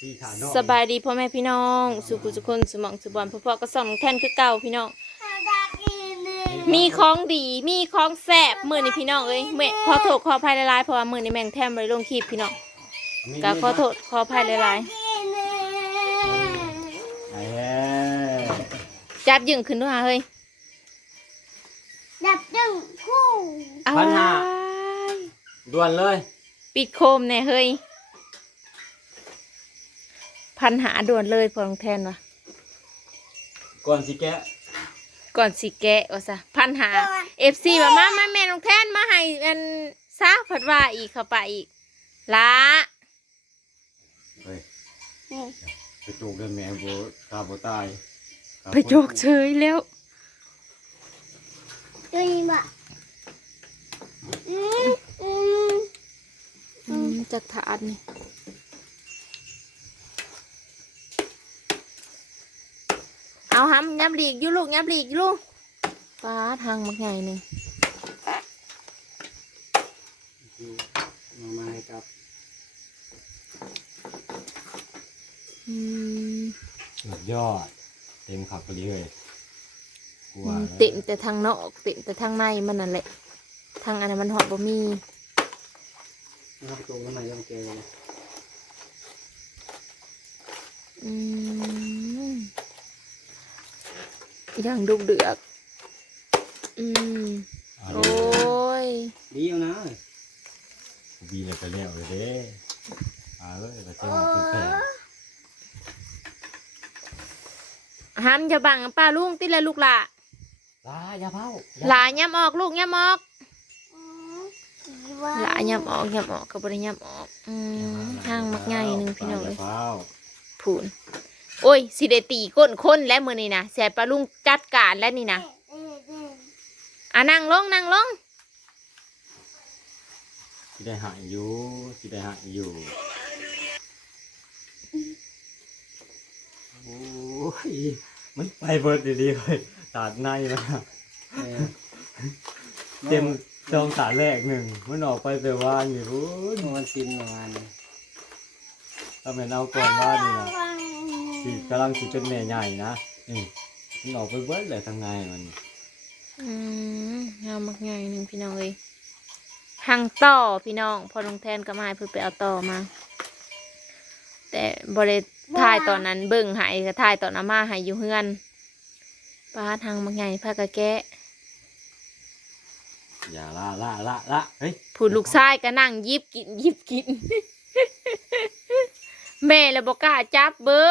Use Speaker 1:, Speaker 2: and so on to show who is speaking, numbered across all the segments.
Speaker 1: ที่ขาดอก
Speaker 2: สบายดีพ่อแม่พี่น้อง สุขุสุคนสมองสุบอนพ่อพ่อก็ส่องแท่นคือเก่าพี่น้อง มีของดีมีของแซ่บมือนี่พี่น้องเอ้ยเมื่อขอโทษขออภัยหลายๆเพราะว่ามือนี่แม่งแทมไปลงคลิปพี่น้องก็ขอโทษขออภัยหลาย
Speaker 1: เอ้ย
Speaker 2: ๆจับยึงขึ้นด้วยฮะเฮ้ย
Speaker 3: ดับดึงคู่
Speaker 2: เอา
Speaker 1: พัน
Speaker 2: ไว้
Speaker 1: ห้าด่วนเลย
Speaker 2: ปิดโคมแน่เฮ้ย พันหาด่วนเลยพอลงแทนวะ
Speaker 1: ก่อนสิแกะ
Speaker 2: ก่อนสิแกะว่าซะพันหาเอฟซีมามามาแม่ลงแทนมาให้อันซาผัดว่าอีกเข้าไปอีกละ
Speaker 1: เฮ้ย
Speaker 3: นี่
Speaker 1: ไปจูกกันแม่โบตาโบตาย
Speaker 2: ไปโจกเฉยแล้ว
Speaker 3: ตัวนี้บ่อืมอืม
Speaker 2: อืมจากถาดนี่ เอาห้ำยับหลีกอยู่ลูกยับหลีกอยู่ลูกป้าทางมักใหญ่หนึ่ง
Speaker 1: มามาให้ครับ
Speaker 2: อืม
Speaker 1: สุดยอด เต็มขับไปเลยกลัว
Speaker 2: เต็มแต่ทางนอกเต็มแต่ทางในมันนั่นแหละ ทางอันนั้นมันหอดบ่มี
Speaker 1: นะครับจูกน้ำมันยังเกลเลย
Speaker 2: อืมอ ย่างดุเดือก อืม โอ้ย
Speaker 1: ดีอยู่นะบีเลยไปแล้วเลยเด้อาเลยเราจะมาเป็นแผน
Speaker 2: ห้ามจะบังป้าลุงติละลูกหละ
Speaker 1: ลาอย่าเผา
Speaker 2: หลาย้ำออกลูกย้ำออก
Speaker 3: อืมสีว่า
Speaker 2: หลาย้ำออกย้ำออกกับบริย้ำออกอืมทางมักง่ายหนึ่งพี่น้องเลย
Speaker 1: เผา
Speaker 2: ผูน โอ้ยสิเดตีก้นคนแล้วมือนี่นะแสบปลาลุงจัดการแล้วนี่นะ
Speaker 3: เออเออ
Speaker 2: อะนั่งลงนั่งลง
Speaker 1: ที่ได้หายอยู่ที่ได้หายอยู่โอ้ยมันไปเบิดดีๆเลยตัดในมาเต็มจองตาแรกหนึ่งมันออกไปแต่ว่านอยู่รู้น
Speaker 4: มันซินประมาณนี้
Speaker 1: ถ้าเป็นเอาก่อนว่านนี่นะ สิกำลังสิเป็นแม่ใหญ่นะนี่มันออกไปเบิดเลยทางในมัน
Speaker 2: อืมงามมักง่ายหนึ่งพี่น้องเลยหังต่อพี่น้อง พอลงแทนก็มาให้เพื่อไปเอาต่อมา แต่บริถ่ายตอนนั้นเบิ่งใหายก็ถ่ายตอนอามาใหายอยู่เฮือนป้าทางมักง่ายพากะแกะ
Speaker 1: อย่าละละละละเฮ้ย
Speaker 2: ผู้ลูกชายก็นั่งยิบกินยิบกิน แม่แล้วบอกกล้าจับเบอ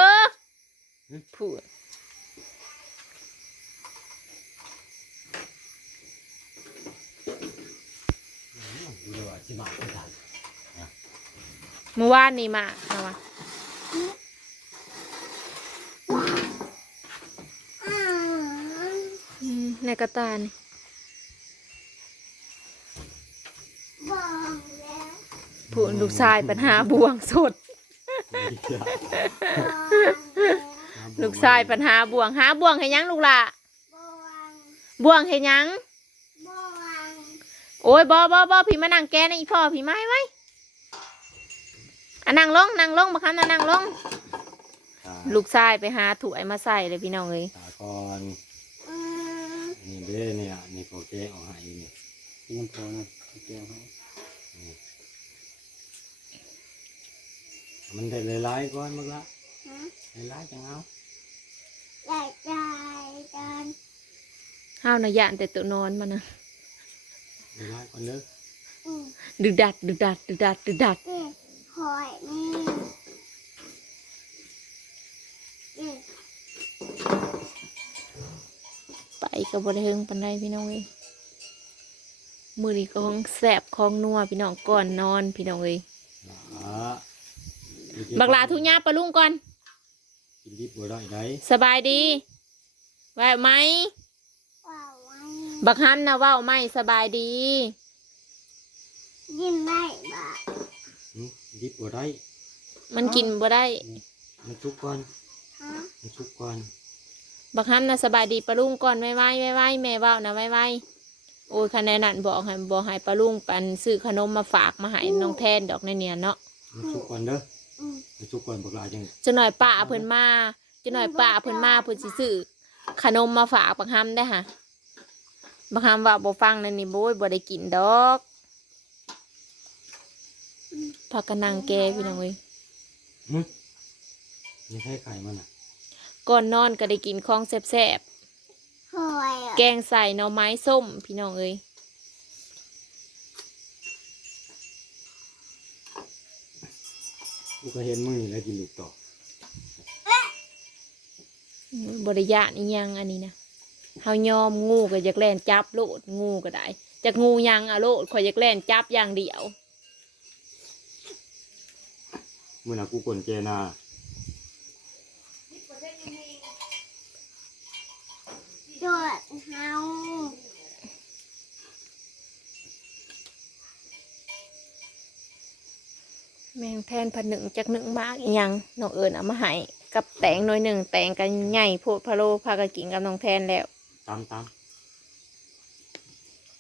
Speaker 2: ผู้
Speaker 1: ดูเลยว่าจิมาไม่ทัน
Speaker 2: เมื่อวานนี้มาเอาวะในกระตานี่
Speaker 3: บอกแล้ว
Speaker 2: ผู้ลูกชายปัญหาบ่วงสด
Speaker 3: ล้ว
Speaker 2: ลูกชายปัญหาบ่วงหาบ่วงให้หยังลูกล่ะ
Speaker 3: บอก
Speaker 2: บ่วงให้หยัง
Speaker 3: บอก
Speaker 2: โอ้ยบอบอบอพี่มานั่งแกนะอีพ่อพี่ไม้ไว้อะนั่งลงนั่งลงมาคันนะนั่งลง ลูกชายไปหาถ้วยมาใส่เลยพี่น้องเลย
Speaker 1: ตาก่อน
Speaker 3: อืม
Speaker 1: นี่เด้เนี่ยนี่โปรเกเอาให้นี่
Speaker 4: กินน้ำโพนะเกี่ยวให้
Speaker 1: มันได้หลายๆก่อนมึงละ
Speaker 3: ฮะ
Speaker 1: หลายๆจังเอา
Speaker 3: ใหญ่ใจกัน
Speaker 2: ห้าวนะยานแต่ตัวนอนมันนะ
Speaker 1: หลายๆก่อนเด้อ
Speaker 3: อืม
Speaker 2: ดึกดัดดึกดัดดึกดัดดึกดัด
Speaker 3: นี่หอยนี่นี่
Speaker 2: ไปกับบริเฮงปันไดพี่น้องเลยมือนี้ก็ของแสบของนัวพี่น้องก่อนนอนพี่น้องเลย
Speaker 1: อ่า
Speaker 2: บักลาทุญาปลาลุงก่อน
Speaker 1: กินดิบบ่ได้ได
Speaker 2: สบายดีไหวไหม
Speaker 3: ว้าวไว้
Speaker 2: บักฮันนะเว่าไหมสบายดี
Speaker 3: ยิ้มได้บ่
Speaker 1: หึดิบบ่ได้
Speaker 2: มันกินบ่ได้
Speaker 1: มันชุกก่อน
Speaker 3: ฮะ
Speaker 1: มันชุกก่อน
Speaker 2: บักฮันนะสบายดีปลาลุงก่อนไว้ไว้ไว้ไว้แม่เว่านะไว้ไว้โอ้ยคะแนนนั่นบอกให้บอกให้ปลาลุงปันซื้อขนมมาฝากมาให้น้องแทนดอกในเนี่ยเนาะ
Speaker 1: มันชุกก่อนเด้อ
Speaker 2: อ
Speaker 3: อืม
Speaker 1: ไปชุกก่อนบักหลายจัง
Speaker 2: จะหน่อยป้าเพิ่นมาจะหน่อยป้าเพิ่นมาเพิ่นสิซื้อขนมมาฝากบักฮัมได้อค่ะบักฮัมว่าบ่ฟังนั่นนี่โบยบ่ได้กินดอกพากันนั่งแกพี่น้องเอ้ย
Speaker 1: หึนี่ให้ไข่มันอะ
Speaker 2: ก่อนนอนก็ได้กินของแซ่บ
Speaker 3: หอยอะ
Speaker 2: ๆแกงใส่หน่อไม้ส้มพี่น้องเอ้ย
Speaker 1: กูก็เห็นมึงนี่แหล้วกินลูกต่อ
Speaker 2: บ่ได้ยานอีหยังอันนี้นะเฮายอมงูก็อยากแล่นจับโลดงูก็ได้จากงูยังอะโลดข่อยอยากแล่นจับอย่างเดียว
Speaker 1: มื่อน่ะกูกลนเจนา
Speaker 3: จดเฮา
Speaker 2: แมงแทนผัดหนึ่งจากหนึ่งมากอีหยังน้องเอิญเอามาให้กับแตงหน่อยหนึ่งแตงกันใหญ่โพดพะโลพากันกินกับน้องแทนแล้ว
Speaker 1: ตามตาม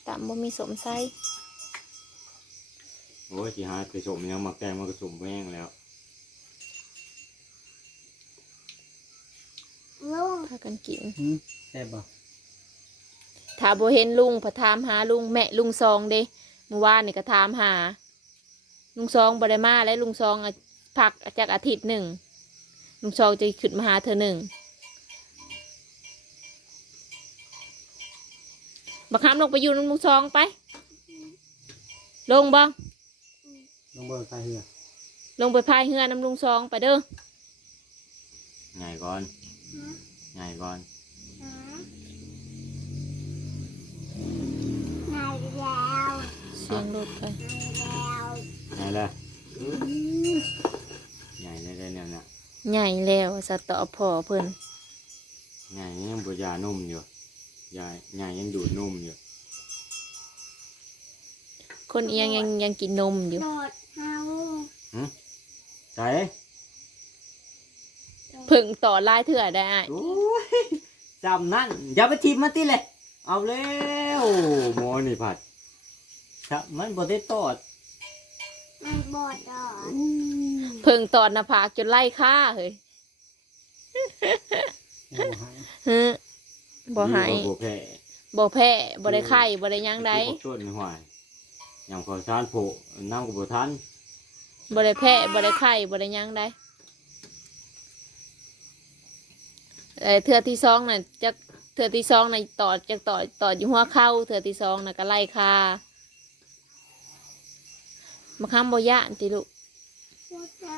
Speaker 2: ตามบ่มีสมไส้
Speaker 1: โอ้ยสิหาไปสมยังมาแกงมันก็สมแม่งแล้ว
Speaker 3: ลุง
Speaker 2: พากันกิน
Speaker 4: หืมแซ่บบ่
Speaker 2: ถ้าบ่เห็นลุงพะถามหาลุงแม่ลุงซองเด้เมื่อวานนี่ก็ถามหา ลุงซองบ่ได้มาและลุงซองอะพักจากอาทิตย์หนึ่งลุงซองจะขึ้นมาหาเธอหนึ่งบักคำลงไปอยู่น้ำลุงซองไป ลงบ่
Speaker 4: ลงเบอร์ใส่เหือ
Speaker 2: ลงไปพายเรือน้ำลุงซองไปเด้อ
Speaker 1: ไงก่อนไงก่อน
Speaker 3: หาไหนแล้ว
Speaker 2: เสียงรถไป
Speaker 3: ไหนแล้ว
Speaker 1: ไงแล้วไงได้ได้เนี่ยน่ะ
Speaker 2: ใหญ่แล้วสะตอพอเพิ่น
Speaker 1: ไงยังบ่ยานุ่มอยู่ยาไงยังดูดนุ่มอยู่
Speaker 2: คนเอียงยังยังกินนมอยู่
Speaker 3: โดดเฮา
Speaker 1: ใส่
Speaker 2: เพึ่งต่อลายเถื่อได้อ้าย
Speaker 1: โอ้ยจำนั่นอย่าไปทิมมาติเลย เอาแล้วหมอนี่ผัดถ้ามันบ่ได้ตอด
Speaker 3: มันบอดดอด
Speaker 2: เพึ่งตอดหน้าผากจนไล่ค่าเฮ้ย
Speaker 4: ยังบ่ให้
Speaker 2: ฮึบ่ใหาย
Speaker 1: บ่แพ้
Speaker 2: บ่แพ้บ่ได้ไข้บ่ได้หยังได้
Speaker 1: บ่ต้นหวายอย่างพอทานโผน้ำก็บ่ทัน
Speaker 2: บ่ได้แพ้บ่ได้ไข้บ่ได้หยังได้เอ่อเทือที่สองน่ะจักเทือที่สองน่ะตอดจักตอดตอดอยู่หัวเข่าเทือที่สองน่ะก็ไล่ค่า มาค้ำบ่ยานติลูก
Speaker 3: บอดจ้า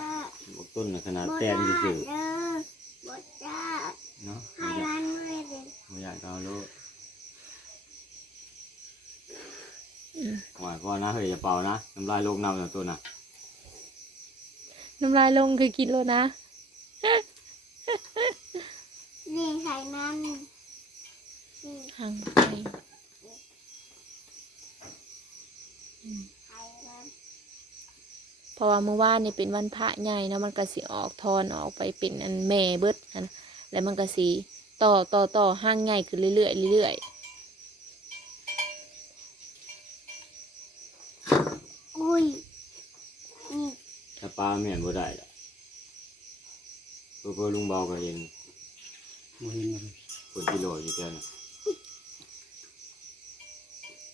Speaker 1: บ่ต้นน่ะขนาด
Speaker 3: บอด
Speaker 1: แตน
Speaker 3: จ้า
Speaker 1: ซื่อ
Speaker 3: เด้อบอดจ้า
Speaker 1: ๆเนาะ
Speaker 3: ให้ร้านด้วยเด็ก
Speaker 1: บ่อยากเอาโลด
Speaker 2: อืม
Speaker 1: หวายพ่อนะเฮ้ยอย่าเป่านะน้ำลายลงน้ำตัวน่ะ
Speaker 2: น้ำลายลงคือกินแล้วนะ
Speaker 3: นี่ใส่มันนี่
Speaker 2: ห่างไป
Speaker 3: ใส่มัน
Speaker 2: เพ ราะว่าเมื่อวานนี่เป็นวันพระใหญ่เนาะมันก็สิออกทอนออกไปเป็นอันแม่เบิดอันแล้วมันก็สิต่อต่อต่อห้างใหญ่ขึ้นเรื่อยๆเรื่อย
Speaker 3: อุ้ยนี่
Speaker 1: ถ้าปลาเมียนบ่ได้ล่ะเพื่อลุงเบาก็เห็น
Speaker 4: บ่เห็นเลย
Speaker 1: คนที่โลอยู่แค่น่ะ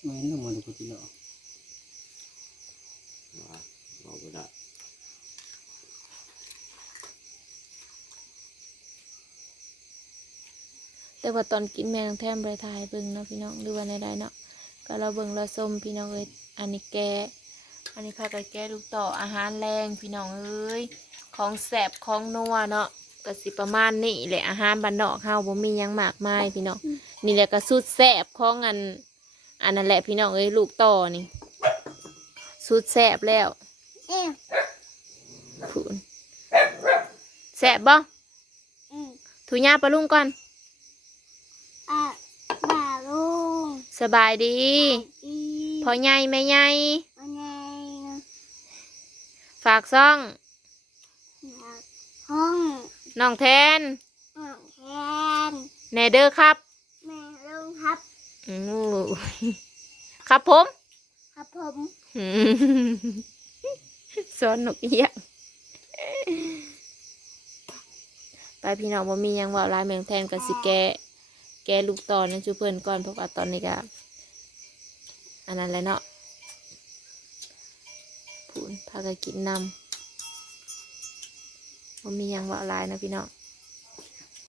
Speaker 4: บ่เห็นทั้งหมดทุกที เนาะ
Speaker 1: ว่าเบาบ่ได้
Speaker 2: แต่ว่าตอนกินแมงแทมบริทายเบิ่งเนาะพี่น้องหรือว่าในใดเนาะก็เราเบิ่งเราส้มพี่น้องเอ้ยอันนี้แกอันนี้พากันแกะลูกต่ออาหารแรงพี่น้องเอ้ยของแสบของนัวเนาะก็สิประมาณนี้แหละอาหารบ้านนอกเฮาบ่มียังมากมายพี่น้องนี่แหละก็สุดแสบของอันอันนั้นแหละพี่น้องเอ้ยลูกต่อนี่สุดแสบแล้ว
Speaker 3: เอ๊ะ
Speaker 2: พูนแสบบ่
Speaker 3: อืม
Speaker 2: ถูยาปลาลุงก่อน
Speaker 3: อะบ่าลุง
Speaker 2: สบายดี
Speaker 3: อี
Speaker 2: พอใหญ่แม่ใหญ่
Speaker 3: วันไง
Speaker 2: ฝากซ่อง
Speaker 3: อยากห้อง
Speaker 2: น้องแทน
Speaker 3: อ่างแทน
Speaker 2: แนเดอร์ครับ
Speaker 3: แม่ลุงครับ
Speaker 2: อือครับผม
Speaker 3: ครับผม
Speaker 2: อืม สอนนกเอี้ยงไปพี่น้องบ่มียังว่าลายแมงแทนกับสิแกแกลูกตอนนะชูเพื่อนก่อนเพราะว่าตอนนี้ก็อันนั้นแหละเนาะพูนพากันกินนำบ่มียังว่าลายนะพี่น้อง